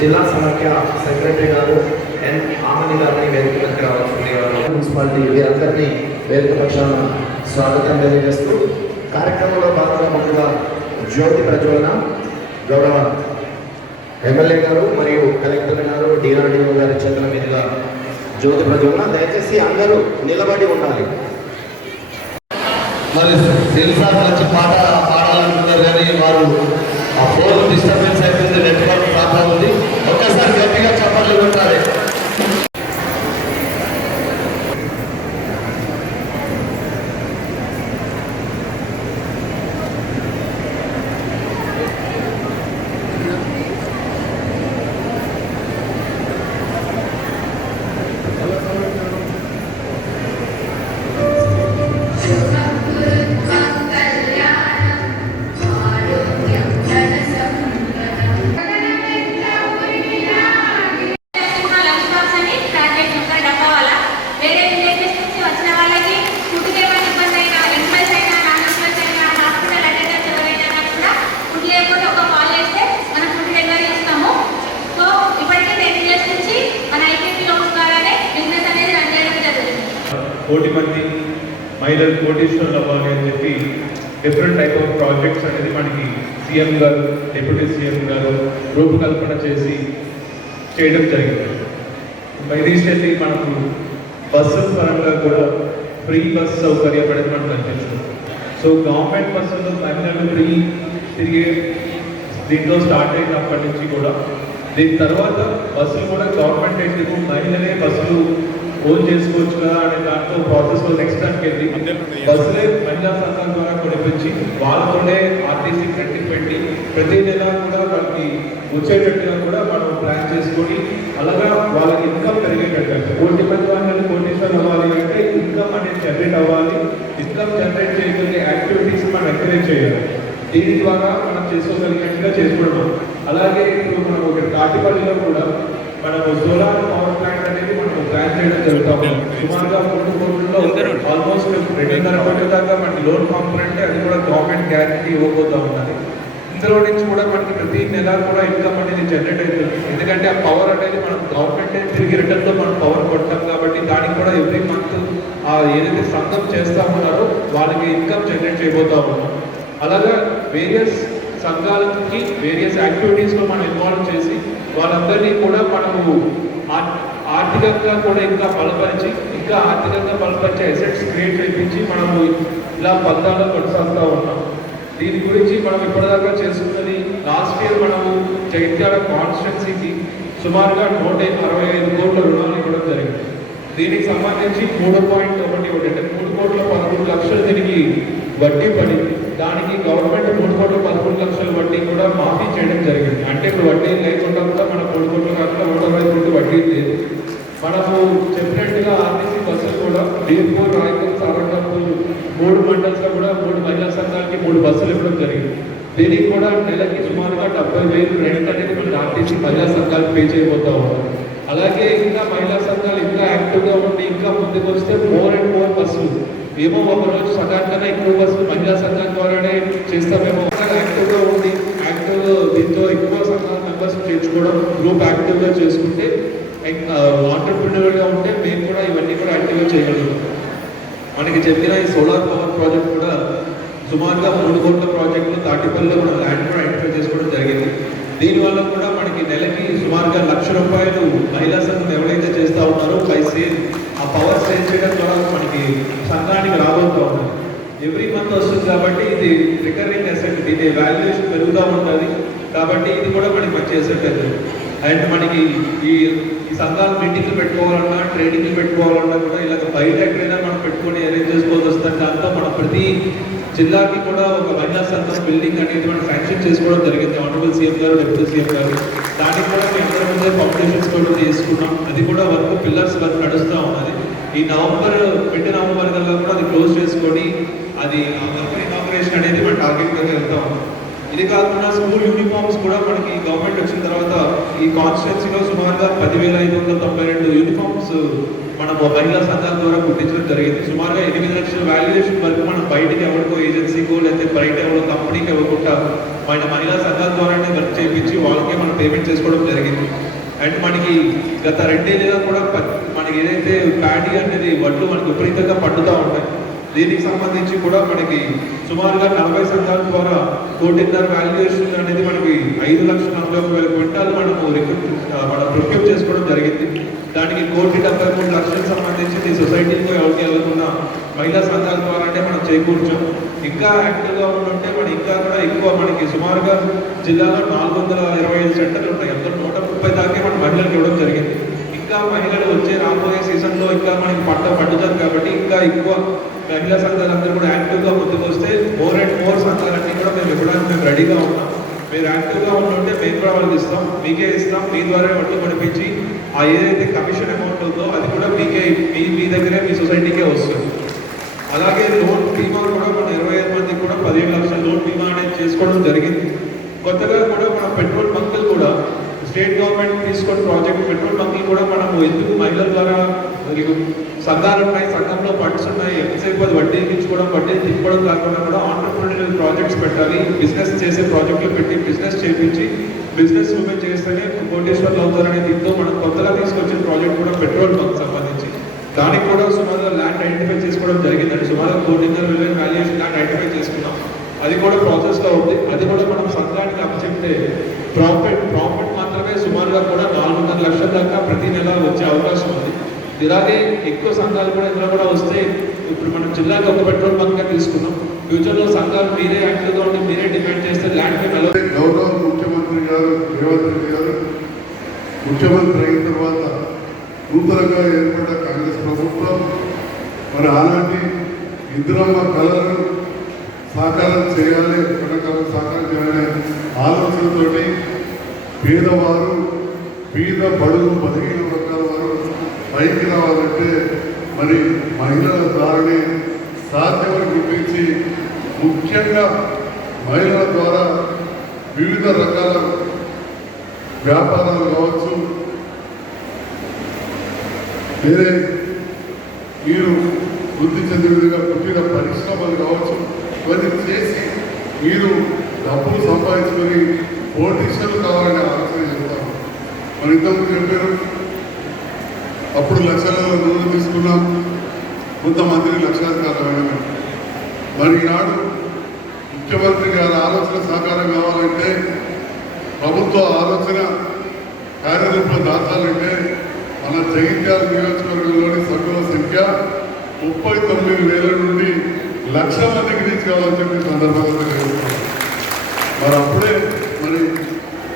జిల్లా సమాఖ్య సెక్రటరీ గారు ఎన్ ఆమని గారిని వేదికలకు రావాల్సింది మున్సిపాలిటీ వీరందరినీ వేదిక పక్షాన స్వాగతం తెలియజేస్తూ కార్యక్రమంలో భాగంగా ముందుగా జ్యోతి ప్రజ్వలన గౌరవ ఎమ్మెల్యే గారు మరియు కలెక్టర్ గారు డిఆర్డీఓ గారి చేతుల మీదుగా జ్యోతి ప్రజ్వలన. దయచేసి అందరూ నిలబడి ఉండాలి. మరి తెలుసా వచ్చి పాట పాడాలనుకున్నారు కానీ వారు ఆ ఫోన్ డిస్టర్బెన్స్ అయిపోయింది, నెట్వర్క్ ప్రాబ్లం ఉంది. ఒక్కసారి గట్టిగా చప్పట్లు కొట్టాలి. కోటి మంది మహిళలు కోటీశ్వరులు అవ్వాలి అని చెప్పి డిఫరెంట్ టైప్ ఆఫ్ ప్రాజెక్ట్స్ అనేది మనకి సీఎం గారు, డిప్యూటీ సీఎం గారు రూపకల్పన చేసి చేయడం జరిగింది. రీసెంట్లీ మనకు బస్సుల పరంగా కూడా ఫ్రీ బస్ సౌకర్యం అనేది మనకు కనిపిస్తుంది. సో గవర్నమెంట్ బస్సులు మహిళలు ఫ్రీ తిరిగే దీంట్లో స్టార్ట్ అయినప్పటి నుంచి కూడా దీని తర్వాత బస్సులు కూడా గవర్నమెంట్ ఎందుకు మహిళలే బస్సులు ఓన్ చేసుకోవచ్చు కదా అనే దాంట్లో ప్రాసెస్లో నెక్స్ట్ టైంకి వెళ్ళి బస్సులే మహిళా సంఘాల ద్వారా కొనిపించి వాళ్ళతోనే ఆర్టీసీ కట్టి పెట్టి ప్రతి నెల కూడా వాళ్ళకి వచ్చేటట్టుగా కూడా మనం ప్లాన్ చేసుకొని అలాగా వాళ్ళకి ఇన్కమ్ పెరిగేటట్టు కోటి మంది మహిళలు కోటీశ్వరులు అవ్వాలి అంటే ఇన్కమ్ అనేది జనరేట్ అవ్వాలి. ఇన్కమ్ జనరేట్ చేయగలిగే యాక్టివిటీస్ మనం ఎంకరేజ్ చేయాలి. దీని ద్వారా మనం చేసుకోగలిగినట్టుగా చేసుకోవడం. అలాగే ఇప్పుడు మనం ఒకటి కాటిపల్లిలో కూడా మనము సోలార్ పవర్ ప్లాంట్ అనేది మనకు ప్లాన్ చేయడం జరుగుతాము. సుమారుగా 3 కోట్లలో ఆల్మోస్ట్ 2.5 కోట్ల దాకా మనకి లోన్ కాంపొనెంట్ అది కూడా గవర్నమెంట్ గ్యారెంటీ ఇవ్వబోతా ఉన్నది. ఇందులో నుంచి కూడా మనకి ప్రతి నెల కూడా ఇన్కమ్ అనేది జనరేట్ అవుతుంది. ఎందుకంటే ఆ పవర్ అనేది మనం గవర్నమెంట్ తిరిగి రిటర్న్లో మనం పవర్ కొడతాం కాబట్టి దానికి కూడా ఎవ్రీ మంత్ ఏదైతే సంఘం చేస్తా ఉన్నారో వాళ్ళకి ఇన్కమ్ జనరేట్ చేయబోతా ఉన్నాం. అలాగా వేరియస్ సంఘాలకి వేరియస్ యాక్టివిటీస్లో మనం ఇన్వాల్వ్ చేసి వాళ్ళందరినీ కూడా మనము ఆర్థికంగా కూడా ఇంకా ఆర్థికంగా బలపరిచే అసెట్స్ క్రియేట్ చేయించి మనము ఇలా పంతాలో కొనసాగుతూ ఉన్నాం. దీని గురించి మనం ఇప్పటిదాకా చేసుకున్నది లాస్ట్ ఇయర్ మనము జగిత్యాల కాన్స్టిట్యున్సీకి సుమారుగా 165 కోట్ల రుణాలు ఇవ్వడం జరిగింది. దీనికి సంబంధించి 3.11 అంటే 3 కోట్ల 13 లక్షలు దీనికి వడ్డీ పడింది. దానికి గవర్నమెంట్ 3 కోట్ల 13 లక్షల వడ్డీ కూడా మాఫీ చేయడం జరిగింది. అంటే ఇప్పుడు వడ్డీ లేకుండా కూడా మన 3 కోట్ల కాకుండా 120 కోట్ల వడ్డీ లేదు. మనము చెప్పినట్టుగా ఆర్టీసీ బస్సులు కూడా డీర్పూర్, రాయకల్, సారంగపూర్ 3 మండల్స్లో కూడా 3 మహిళా సంఘాలకి 3 బస్సులు ఇవ్వడం జరిగింది. దీనికి కూడా నెలకి సుమారుగా 70,000 రెంట్ అనేది మన ఆర్టీసీ మహిళా సంఘాలు పే చేయబోతా ఉన్నారు. అలాగే ఇంకా మహిళా సంఘాలు ఇంకా యాక్టివ్గా ఉండి ఇంకా ముందుకు వస్తే మోర్ అండ్ మోర్ బస్సులు ఏమో ఒక రోజు సగానికన్నా ఎక్కువ బస్సులు మహిళా సంఘం ద్వారానే చేస్తామేమో. యాక్టివ్గా ఉండి దీంతో ఎక్కువ సంఘాల మెంబర్స్ చేర్చుకోవడం, గ్రూప్ యాక్టివ్గా చేసుకుంటే ఆంటర్ప్రినర్గా ఉంటే మేము కూడా ఇవన్నీ కూడా యాక్టివ్గా చేయగలుగుతాం. మనకి చెప్పిన ఈ సోలార్ పవర్ ప్రాజెక్ట్ కూడా సుమారుగా 3 కోట్ల ప్రాజెక్టులు తాటిపల్లిలో మనం ల్యాండ్ కూడా ఐడెంటిఫై చేసుకోవడం జరిగింది. దీనివల్ల కూడా మనకి నెలకి సుమారుగా ₹1,00,000 మహిళా సంఘం ఎవరైతే చేస్తూ ఉన్నారో ఆ పవర్ సేల్ చేయడం ద్వారా మనకి సంఘానికి రాబోతూ ఉంటుంది. ఎవ్రీ మంత్ వస్తుంది కాబట్టి ఇది రికరింగ్ అసెట్, దీని వాల్యుయేషన్ పెరుగుతూ ఉంటుంది కాబట్టి ఇది కూడా మనకి మంచి అసెట్ అవుతుంది. అండ్ మనకి ఈ సంఘాలు మీటింగ్లు పెట్టుకోవాలన్నా ట్రేడింగ్లు పెట్టుకోవాలన్నా కూడా ఇలాగ బయట ఎక్కడైనా మనం పెట్టుకొని అరేంజ్ చేసుకోవాల్సి వస్తుంది. దాంతో మనం ప్రతి జిల్లాకి కూడా ఒక మహిళా సంఘం బిల్డింగ్ అనేది మనం శాంక్షన్ చేసుకోవడం జరిగింది. ఆనరబుల్ సీఎం గారు, డిప్యూటీ సీఎం గారు. దానికి కూడా మేము అందరి ముందే ఫౌండేషన్స్ కూడా చేసుకున్నాం. అది కూడా వర్క్ పిల్లర్స్ వర్క్ నడుస్తూ ఉన్నది. ఈ మిడ్ నవంబర్ కల్లా కూడా అది క్లోజ్ చేసుకొని అది ఆ వర్క్ ఇనాగ్రేషన్ అనేది మన టార్గెట్గా వెళ్తా ఉన్నాం. ఇది కాకుండా స్కూల్ యూనిఫామ్స్ కూడా మనకి గవర్నమెంట్ వచ్చిన తర్వాత ఈ కాన్స్టిట్యున్సీలో సుమారుగా 10,592 యూనిఫామ్స్ మన మహిళా సంఘాల ద్వారా కుట్టించడం జరిగింది. సుమారుగా 8 లక్షల వాల్యుయేషన్ వరకు మనం బయటకి ఎవరికో ఏజెన్సీకో లేకపోతే బయట ఎవరో కంపెనీకి ఇవ్వకుండా మన మహిళా సంఘాల ద్వారానే వర్క్ చేయించి వాళ్ళకే మనం పేమెంట్ చేసుకోవడం జరిగింది. అండ్ మనకి గత 2 ఏళ్ళుగా కూడా మనకి ఏదైతే ప్యాడీ అనేది వడ్లు మనకి విపరీతంగా పండుతూ ఉంటాయి. దీనికి సంబంధించి కూడా మనకి సుమారుగా 40 సంఘాల ద్వారా 1.5 వాల్యుయేషన్ అనేది మనకి 5,41,000 క్వింటాలు మనం ప్రొక్యూర్ చేసుకోవడం జరిగింది. దానికి 1,73,00,000 సంబంధించి ఈ సొసైటీలో ఎవరికి వెళ్ళకుండా మహిళా సంఘాల ద్వారానే మనం చేకూర్చాం. ఇంకా యాక్టివ్గా ఉంటుంటే మనం ఇంకా కూడా ఎక్కువ మనకి సుమారుగా జిల్లాలో 425 సెంటర్లు ఉన్నాయి. అందులో 130 దాకే మన మహిళలకు ఇవ్వడం జరిగింది. ఇంకా మహిళలు వచ్చే రాబోయే సీజన్లో ఇంకా మనకి పండుతుంది కాబట్టి ఇంకా ఎక్కువ మహిళా సంఘాలందరూ కూడా యాక్టివ్గా ముందుకు వస్తే మోర్ అండ్ మోర్ సంఘాలన్నీ కూడా మేము ఇవ్వడానికి మేము రెడీగా ఉన్నాం. మీరు యాక్టివ్గా ఉంటుంటే మేము కూడా వాళ్ళకి ఇస్తాం, మీకే ఇస్తాం. మీ ద్వారా వడ్లు పడిపించి ఆ ఏదైతే కమిషన్ అమౌంట్ ఉందో అది కూడా మీకే మీ దగ్గరే మీ సొసైటీకే వస్తుంది. అలాగే లోన్ బీమా కూడా మన 25 మందికి కూడా 15 లక్షల లోన్ బీమా అనేది చేసుకోవడం జరిగింది. కొత్తగా కూడా మన పెట్రోల్ బంకులు కూడా స్టేట్ గవర్నమెంట్ తీసుకున్న ప్రాజెక్ట్ పెట్రోల్ బంకులు కూడా మనము ఎందుకు మహిళల ద్వారా సంఘాలు ఉన్నాయి, సంఘంలో ఫండ్స్ ఉన్నాయి, ఎంతసేపు అది వడ్డీ ఇచ్చుకోవడం వడ్డీ తిప్పుకోవడం కాకుండా కూడా ఆంటర్ప్రినరియల్ ప్రాజెక్ట్స్ పెట్టాలి, బిజినెస్ చేసే ప్రాజెక్టులు పెట్టి బిజినెస్ చేయించి బిజినెస్ ఉమెన్ చేస్తేనే కోటేశ్వర్లు అవుతారనే దీంతో మనం కొత్తగా తీసుకొచ్చిన ప్రాజెక్ట్ కూడా పెట్రోల్ బంక్ సంబంధించి దానికి కూడా సుమారుగా ల్యాండ్ ఐడెంటిఫై చేసుకోవడం జరిగిందండి. సుమారుగా 4,000 వాల్యుయేషన్ ల్యాండ్ ఐడెంటిఫై చేసుకున్నాం. అది కూడా ప్రాసెస్లో ఉంది. అది కూడా మనం సంఘానికి అప్పచెప్తే ప్రాఫిట్ మాత్రమే సుమారుగా కూడా 4,500 లక్షల దాకా ప్రతి నెల వచ్చే అవకాశం ఉంది. ఇలాగే ఎక్కువ సంఘాలు కూడా ఇందులో కూడా వస్తే ఇప్పుడు మనం జిల్లాకి ఒక పెట్రోల్ బంక్గా తీసుకున్నాం. ఫ్యూచర్లో సంఘాలు మీరే యాక్టివ్గా ఉండి మీరే డిమాండ్ చేస్తే ల్యాండ్ గౌరవ ముఖ్యమంత్రి గారు రేవంత్ రెడ్డి గారు ముఖ్యమంత్రి అయిన తర్వాత నూతనంగా ఏర్పడ్డ కాంగ్రెస్ ప్రభుత్వం మరి ఆనాటి ఇందిరమ్మ కళలను సాకారం చేయాలి, కళలను సాకారం చేయాలనే ఆలోచనతోటి పేదవారు పేద బడుగు బలహీన వర్గాల వారు పైకి రావాలంటే మరి మహిళల ద్వారానే సాధ్యమని గుర్తించి ముఖ్యంగా మహిళల ద్వారా వివిధ రకాల వ్యాపారాలు కావచ్చు, వేరే మీరు వృద్ధి చెందే విధంగా పుట్టిన పరిశ్రమలు కావచ్చు, ఇవన్నీ చేసి మీరు డబ్బులు సంపాదించుకొని పోటీషన్లు కావాలనే ఆలోచన చెప్తారు. మరి ఇంతకుముందు చెప్పారు, అప్పుడు లక్షలలో లోన్లు తీసుకున్నాం, కొంతమందిని లక్షాధికారులు. మరి ఈనాడు ముఖ్యమంత్రి గారి ఆలోచన సాకారం కావాలంటే, ప్రభుత్వ ఆలోచన కార్యరూపంలో దాచాలంటే మన జగిత్యాల నియోజకవర్గంలోని సభ్యుల సంఖ్య 39,000 నుండి 1,00,000 మందికి రీచ్ కావాలని చెప్పి సందర్భంగా తెలుస్తున్నాం. మరి అప్పుడే మరి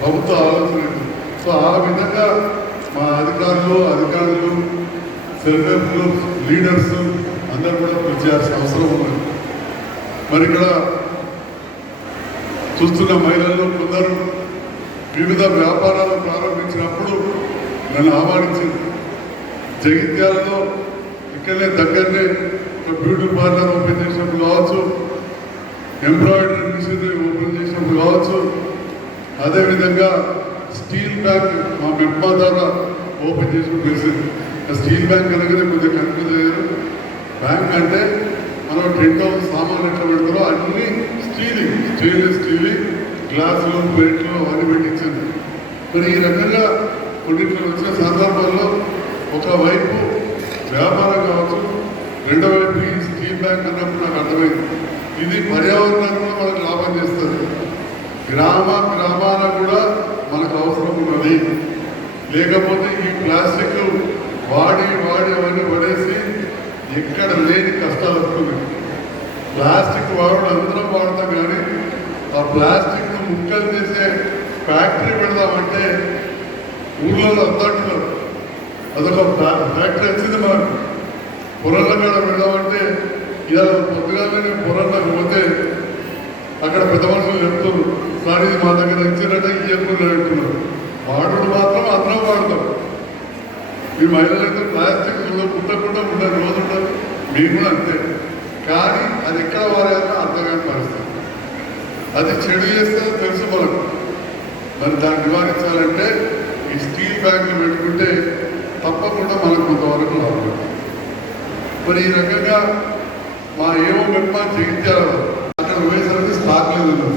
ప్రభుత్వ ఆలోచన. సో ఆ విధంగా మా అధికారులు సెల్ఫ్ హెల్ప్ గ్రూప్స్ లీడర్స్ అందరూ కూడా కృషి చేయాల్సిన అవసరం ఉన్నది. మరి ఇక్కడ చూస్తున్న మహిళల్లో కొందరు వివిధ వ్యాపారాలు ప్రారంభించినప్పుడు నన్ను ఆహ్వానించింది. జగిత్యాలలో ఇక్కడనే దగ్గరనే ఒక బ్యూటీ పార్లర్ ఓపెన్ చేసినప్పుడు కావచ్చు, ఎంబ్రాయిడరీ మిషన్ ఓపెన్ చేసినప్పుడు కావచ్చు, అదేవిధంగా స్టీల్ బ్యాంక్ మా మెట్మా ద్వారా ఓపెన్ చేసినప్పుడు తెలిసింది. స్టీల్ బ్యాంక్ అనగానే కొద్దిగా కన్ఫ్యూజ్ అయ్యారు. బ్యాంక్ అంటే మనం టెంట్ హౌస్ సామాన్లు ఎట్లా పెడతారో అన్ని స్టెయిన్లెస్ స్టీల్ గ్లాసులు ప్లేట్లు అవన్నీ పెట్టించింది. మరి ఈ రకంగా కొన్నిట్లో వచ్చిన సందర్భాల్లో ఒకవైపు వ్యాపారం కావచ్చు, రెండో వైపు ఈ స్టీల్ బ్యాంక్ అన్నప్పుడు నాకు అర్థమైంది, ఇది పర్యావరణాన్ని కూడా మనకు లాభం చేస్తుంది. గ్రామాన కూడా మనకు అవసరం ఉన్నది. లేకపోతే ఈ ప్లాస్టిక్ వాడి అవన్నీ పడేసి ఎక్కడ లేని కష్టాలు వస్తుంది. ప్లాస్టిక్ వాడు అందరం వాడతాం, కానీ ఆ ప్లాస్టిక్ ముక్కలు చేసే ఫ్యాక్టరీ పెడదామంటే ఊళ్ళలో అంతట్లో అదొక ఫ్యాక్టరీ వచ్చింది. మనకు పొరల కాడ పెడదామంటే ఇలా పొద్దుగానే పొరలకు పోతే అక్కడ పెద్ద మనుషులు చెప్తారు, సార్ ఇది మా దగ్గర ఇచ్చినట్టే ఇవ్వకుండా అంటున్నారు. వాడు మాత్రం అందరం వాడతాం. ఈ మహిళలైతే ప్లాస్టిక్ పుట్టకుండా ఉండే రోజు ఉండదు, మేము కూడా అంతే. కానీ అది ఎక్కడ వాడాలో అర్థం కాని పరిస్థితి. అది చెడు చేస్తే తెలుసు మనకు. మరి దాన్ని నివారించాలంటే ఈ స్టీల్ బ్యాగ్లు పెట్టుకుంటే తప్పకుండా మనకు కొంతవరకు లాభం. మరి ఈ రకంగా మా ఏమో మెప్ప జగిత్యాల అక్కడ పోయేసరికి స్టాక్ లేదు.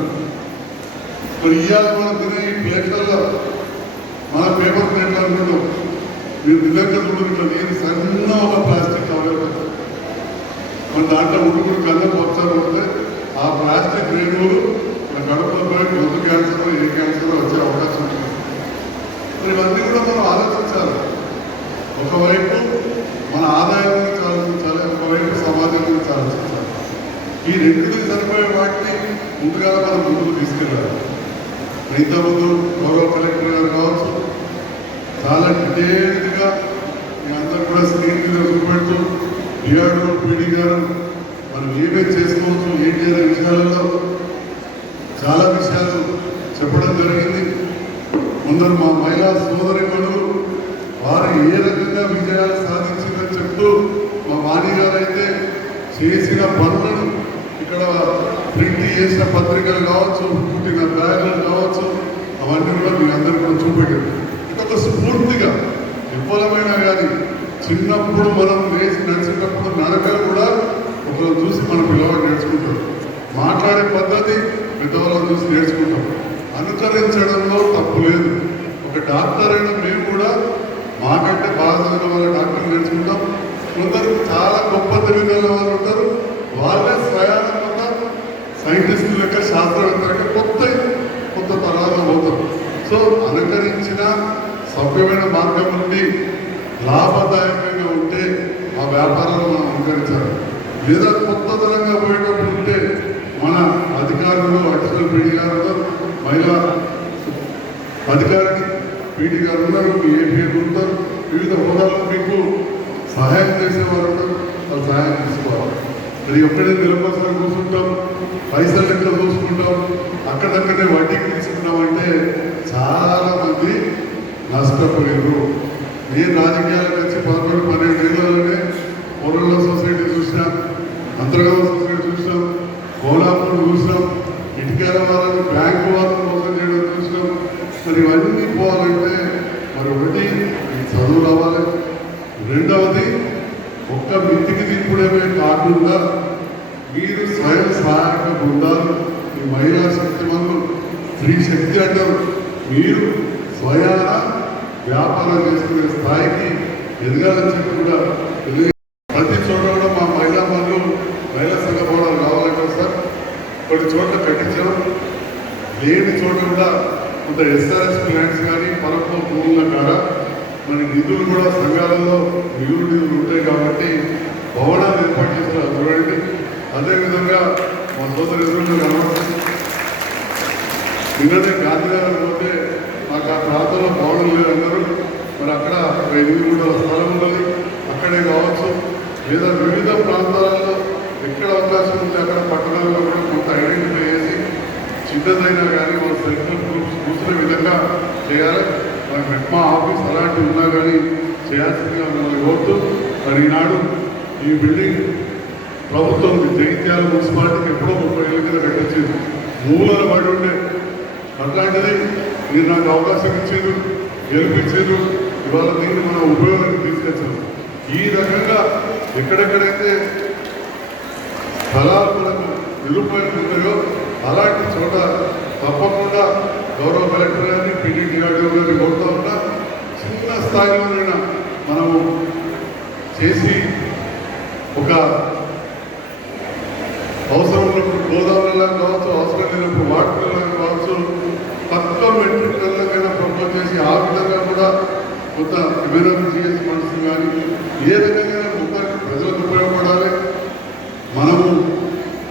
మరి ఇవాళ మనం తినే ఈ ప్లేట్లలో మన పేపర్ ప్లేట్లు అనుకుంటాం. మీరు నిజంగా చూడకుండా నేను సన్న ఒక ప్లాస్టిక్ కవర్ మన దాంట్లో ఉడుకుడు కన్నా పోతారు ఉంటే ఆ ప్లాస్టిక్ రేణువులు మన గడపలో పోయి గొంతు క్యాన్సర్ ఏ క్యాన్సర్ వచ్చే అవకాశం ఉంటుంది. మరి ఇవన్నీ కూడా మనం ఆలోచించాలి. ఒకవైపు మన ఆదాయం గురించి ఆలోచించాలి, ఒకవైపు సమాజం గురించి ఆలోచించాలి. ఈ రెండింటికి సరిపోయే వాటిని ముందుగా మనం ముందుకు తీసుకెళ్ళాలి. ఇంతకుముందు గౌరవ కలెక్టర్ గారు కావచ్చు చాలా డీటెయిల్డ్గా మీ అందరూ కూడా స్క్రీన్ మీద చూపెడుతూ డిఆర్డీఓ పీడీ గారు మనం ఏమేమి చేసుకోవచ్చు ఏంటి అనే విషయాలలో చాలా విషయాలు చెప్పడం జరిగింది. ముందరు మా మహిళా సోదరిమణులు వారు ఏ రకంగా విజయాలు సాధించిందని చెప్తూ మా వాణి గారు అయితే చేసిన పనులను ఇక్కడ ప్రింట్ చేసిన పత్రికలు కావచ్చు, పుట్టిన బ్యాగులు కావచ్చు, అవన్నీ కూడా మీ అందరూ కూడా చూపెట్టారు. ఇదొక స్ఫూర్తిగా విఫలమైనా కానీ చిన్నప్పుడు మనం వేసి నడిచేటప్పుడు నడకలు కూడా ఒకరు చూసి మన పిల్లవాడు నేర్చుకుంటారు. మాట్లాడే పద్ధతి పెద్దవాళ్ళని చూసి నేర్చుకుంటాం. అనుకరించడంలో తప్పు లేదు. ఒక డాక్టర్ అయినా మేము కూడా మాకంటే బాగా చదివిన వాళ్ళ డాక్టర్లు నేర్చుకుంటాం. కొందరు చాలా గొప్ప తెలివిగల వాళ్ళు ఉంటారు, వాళ్ళే స్వయాన సైంటిస్టుల లెక్క శాస్త్రవేత్తలకి కొత్త తరాలు అవుతారు. సో అనుకరించిన సభ్యమైన మార్గం నుండి లాభదాయకంగా ఉంటే ఆ వ్యాపారాలు మనం అనుకరించాలి. లేదా కొత్తదనంగా పోయేటప్పుడు ఉంటే మన అధికారులు అడిషనల్ పీడీ గారు మహిళా అధికారిని పీడీ గారు ఉన్నారు, మీ ఏపీలు ఉంటారు, వివిధ హోదాల్లో మీకు సహాయం చేసేవారు ఉంటారు. వాళ్ళు సహాయం తీసుకోవాలి. అది ఎక్కడే నిలబడి కూర్చుంటాం, పైసలు లెక్క చూసుకుంటాం, అక్కడక్కడే వడ్డీకి తీసుకున్నామంటే చాలా మంది నష్టపోయారు. నేను రాజకీయాలకు వచ్చి 11-12 ఏళ్ళలోనే పొరల సొసైటీ చూసినాం, అంతర్గత సొసైటీ చూసినాం, కోలాపూర్ చూసినాం, ఇటుకేల వాళ్ళని బ్యాంకు వాళ్ళని మోసం చేయడం చూసినాం. మరి ఇవన్నీ పోవాలంటే మరి ఒకటి చదువు రావాలి, రెండవది ఒక్క మితికి దింపుడమే కాకుండా మీరు స్వయం సహాయక బృందాలు, ఈ మహిళా శక్తి వల్ల స్త్రీ శక్తి అంటారు, మీరు స్వయాన వ్యాపారం చేసుకునే స్థాయికి ఎదగాలని చెప్పి కూడా ప్రతి చోట కూడా మా మహిళా సంఘ భవనాలు కావాలంటారు సార్. కొన్ని చోట్ల కట్టించాం, లేని చోట కూడా కొంత ఎస్ఆర్ఎస్ ప్లాంట్స్ కానీ పరమ భూముల కాడ మన నిధులు కూడా సంఘాలలో నిధులు ఉంటాయి కాబట్టి భవనాలు ఏర్పాటు చేస్తున్నారు చూడండి. అదేవిధంగా మా సోదరు ఎదురుగా కనబడుతుంది. నిన్ననే గాంధీనగర్ పోతే మాకు ఆ ప్రాంతంలో భవనం లేదన్నారు. మరి అక్కడ 8 గుంటల స్థలం ఉన్నది, అక్కడే కావచ్చు. లేదా వివిధ ప్రాంతాలలో ఎక్కడ అవకాశం ఉంది అక్కడ పట్టణాల్లో కూడా కొంత ఐడెంటిఫై చేసి చిన్నదైనా కానీ మన సెల్ఫ్ గ్రూప్స్ కూర్చునే విధంగా చేయాలి. మరి మెట్మా ఆఫీస్ అలాంటివి ఉన్నా కానీ చేయాల్సిందిగా మిమ్మల్ని కోరుతూ, మరి ఈనాడు ఈ బిల్డింగ్ ప్రభుత్వం జగిత్యాల మున్సిపాలిటీకి ఎప్పుడో 30 ఏళ్ళ కింద కట్టించింది. మూలలు పడి ఉండే అట్లాంటిది మీరు నాకు అవకాశం ఇచ్చారు, గెలిపించారు. ఇవాళ దీన్ని మనం ఉపయోగానికి తీసుకొచ్చారు. ఈ రకంగా ఎక్కడెక్కడైతే స్థలాలు మనకు నిరుపయోగం ఉంటాయో అలాంటి చోట తప్పకుండా గౌరవ కలెక్టర్ గారిని పీడీటీఆర్డీఓ గారిని కోరుతూ ఉన్నా చిన్న స్థాయిలోనైనా మనము చేసి ఒక అవసరం ఉన్నప్పుడు గోదావరిలో కావచ్చు, అవసరం లేనప్పుడు వాటిలో కావచ్చు, తక్కువ మెట్రిక్ టన్నులకైనా ప్రపోజ్ చేసి ఆ విధంగా కూడా కొంత అభివృద్ధి చేసి మనసు కానీ ఏ రకంగా మొత్తానికి ప్రజలకు ఉపయోగపడాలి. మనము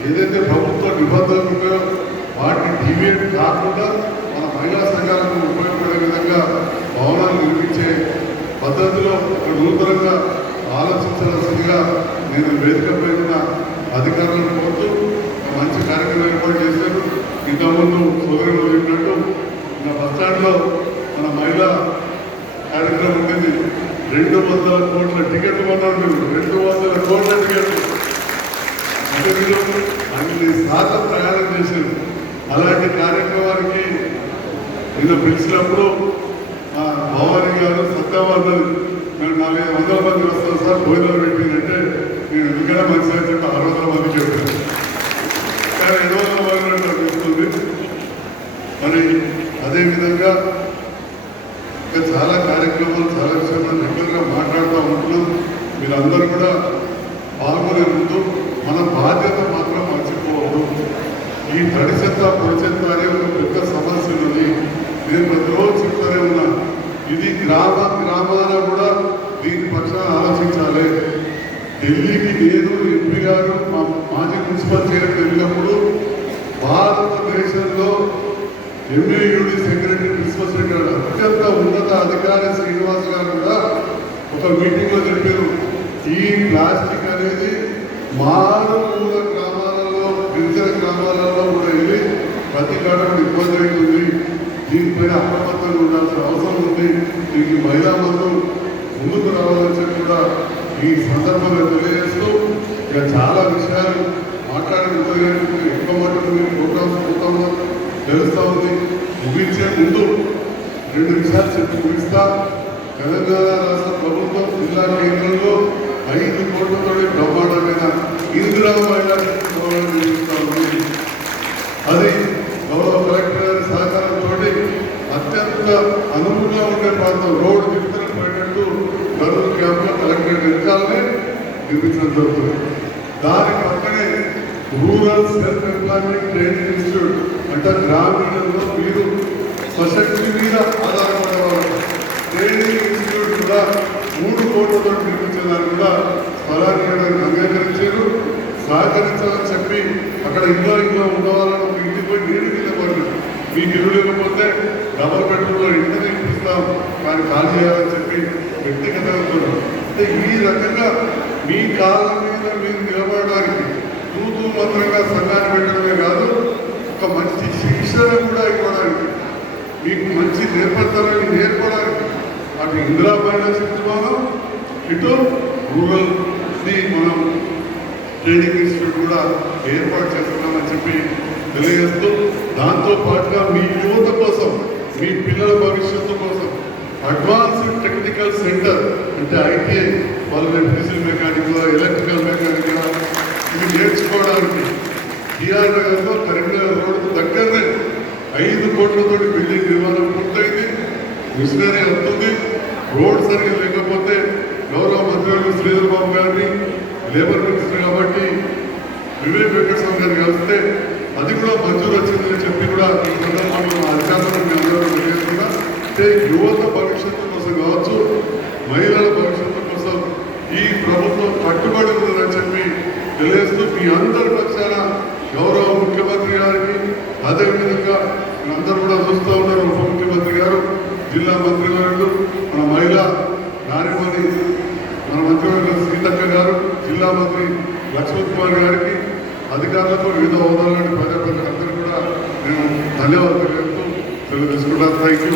ఏదైతే ప్రభుత్వ నిబంధనలు ఉన్నాయో వాటిని డివియేట్ కాకుండా మన మహిళా సంఘాలకు ఉపయోగపడే విధంగా భవనాలు నిర్మించే పద్ధతిలో నూతనంగా ఆలోచించాల్సిందిగా నేను వేదికపై ఉన్న అధికారులను కోరుతూ మంచి కార్యక్రమం ఏర్పాటు చేశారు. ఇంతకుముందు సోదరులు చెప్పినట్టు నా బస్టాండ్లో మన మహిళా కార్యక్రమం ఉండేది. 200 కోట్ల టికెట్లు కొన్నాడు. 200 కోట్ల టికెట్లు అంటే మీరు అన్ని సార్లు ప్రయాణం చేశారు. అలా నిన్న పిలిచినప్పుడు భవానీ గారు సత్యవాళ్ళు నేను 400 మంది వస్తాను సార్ భోజనాలు పెట్టిందంటే నేను ఎందుకైనా మంచి అని చెప్పి 600 మంది చెప్పాను. కానీ 700 మంది అనిపిస్తుంది. మరి అదేవిధంగా ఇంకా చాలా కార్యక్రమాలు చాలా విషయాలు రెగ్యులర్గా మాట్లాడుతూ ఉంటున్నాం. మీరందరూ కూడా పాల్గొనే ముందు మన బాధ్యత మాత్రం మర్చిపోవద్దు. ఈ తడి చెత్త పొడి చెత్త అనే ఒక పెద్ద సమస్య ఉన్నది. నేను ప్రతిరోజు చెప్తానే ఉన్నా, ఇది గ్రామాన కూడా దీని పక్షాన ఆలోచించాలి. ఢిల్లీకి నేను ఎంపీ గారు మాజీ మున్సిపల్ చైర్మన్ వెళ్ళినప్పుడు భారతదేశంలో MAUD సెక్రటరీ ప్రిన్సిపల్ సెక్రటరీ అత్యంత ఉన్నత అధికారి శ్రీనివాస్ గారు కూడా ఒక మీటింగ్లో చెప్పారు, ఈ ప్లాస్టిక్ అనేది మారుమూల గ్రామాలలో గిరిజన గ్రామాలలో కూడా వెళ్ళి ప్రతి కాలం ఇబ్బంది అవుతుంది. దీనిపైన అప్రమత్తంగా ఉండాల్సిన అవసరం ఉంది. దీనికి మహిళా మందు ముందుకు రావాలని చెప్పి కూడా ఈ సందర్భంగా తెలియజేస్తూ ఇక చాలా విషయాలు మాట్లాడే ఎక్కువ మటుకు ప్రోగ్రామ్స్ పోతామో తెలుస్తూ ఉంది. ముగించే ముందు 2 విషయాలు చెప్పి ముగిస్తా. తెలంగాణ రాష్ట్ర ప్రభుత్వం జిల్లా కేంద్రంలో 5 కోట్లతో బ్రహ్మాండమైన ఇందిరా మహిళా భవనం నిర్మిస్తూ ఉంది. అది గౌరవ కలెక్టర్ గారి సహకారంతో అత్యంత అనువుగా ఉండే ప్రాంతం రోడ్డు విస్తరణ పోయేటట్టు గరువు క్యాంప్లో కలెక్టరేట్ వెనకాలనే నిర్మించడం జరుగుతుంది. దాని పక్కనే rural self employment training institute అంటే గ్రామీణంలో మీరు స్వశక్తి మీద ఆధారపడేవారు ట్రైనింగ్ ఇన్స్టిట్యూట్ కూడా 3 కోట్లతో నిర్మించడానికి కూడా స్థలాన్ని అంగీకరించారు. సహకరించాలని చెప్పి అక్కడ ఇంట్లో ఉన్న వాళ్ళని ఒక ఇంటికి పోయి నీరు కింద మీకు ఇల్లు లేకపోతే డబల్ బెడ్రూమ్లో ఇంటిని ఇప్పిస్తాం కానీ ఖాళీ చేయాలని చెప్పి వ్యక్తిగతంగా అంటే ఈ రకంగా మీ కాళ్ళ మీద మీరు నిలబడడానికి తూతూ మంత్రంగా సంఘాన్ని పెట్టడమే కాదు, ఒక మంచి శిక్షణ కూడా ఇవ్వడానికి, మీకు మంచి నేర్పడతారని నేర్పడానికి అటు ఇందిరా మహిళా శక్తి భవనం ఇటు రూరల్ మనం ట్రైనింగ్ ఇన్స్టిట్యూట్ కూడా ఏర్పాటు చేస్తున్నామని చెప్పి తెలియజేస్తూ, దాంతో పాటుగా మీ యువత కోసం మీ పిల్లల భవిష్యత్తు కోసం అడ్వాన్స్డ్ టెక్నికల్ సెంటర్ అంటే ITI వాళ్ళు డీజిల్ మెకానిక్ ఎలక్ట్రికల్ మెకానిక్ ఇవి నేర్చుకోవడానికి TR నగర్లో కరీంనగర్ రోడ్డు దగ్గరనే 5 కోట్లతో బిల్డింగ్ నిర్మాణం పూర్తయింది. మిషనరీ వస్తుంది. రోడ్ సరిగ్గా లేకపోతే గౌరవ మంత్రులు శ్రీధర్ బాబు గారిని లేబర్ మినిస్టర్ కాబట్టి వివేక్ వెంకటస్వామి గారిని కలిస్తే అది కూడా మంజూరు వచ్చిందని చెప్పి కూడా ఈ సందర్భంలో అధికారులను అందరూ తెలియజేస్తున్నా. అంటే యువత భవిష్యత్తు కోసం కావచ్చు, మహిళల భవిష్యత్తు కోసం ఈ ప్రభుత్వం కట్టుబడి ఉందని చెప్పి తెలియజేస్తూ మీ అందరి పక్షాన గౌరవ ముఖ్యమంత్రి గారికి అదేవిధంగా అందరూ కూడా చూస్తూ ఉన్నారు. ఉప ముఖ్యమంత్రి గారు, జిల్లా మంత్రివర్యులు, మన మహిళా నారిమణి మన మంత్రివర్యులు సీతక్క గారు, జిల్లా మంత్రి లక్ష్మణ్ కుమార్ గారికి, అధికారులకు వివిధ హోదాలని ప్రజాప్రతినిధులందరూ కూడా నేను ధన్యవాదాలు తెలుపుతూ సెలవు తీసుకుంటాను. Thank you.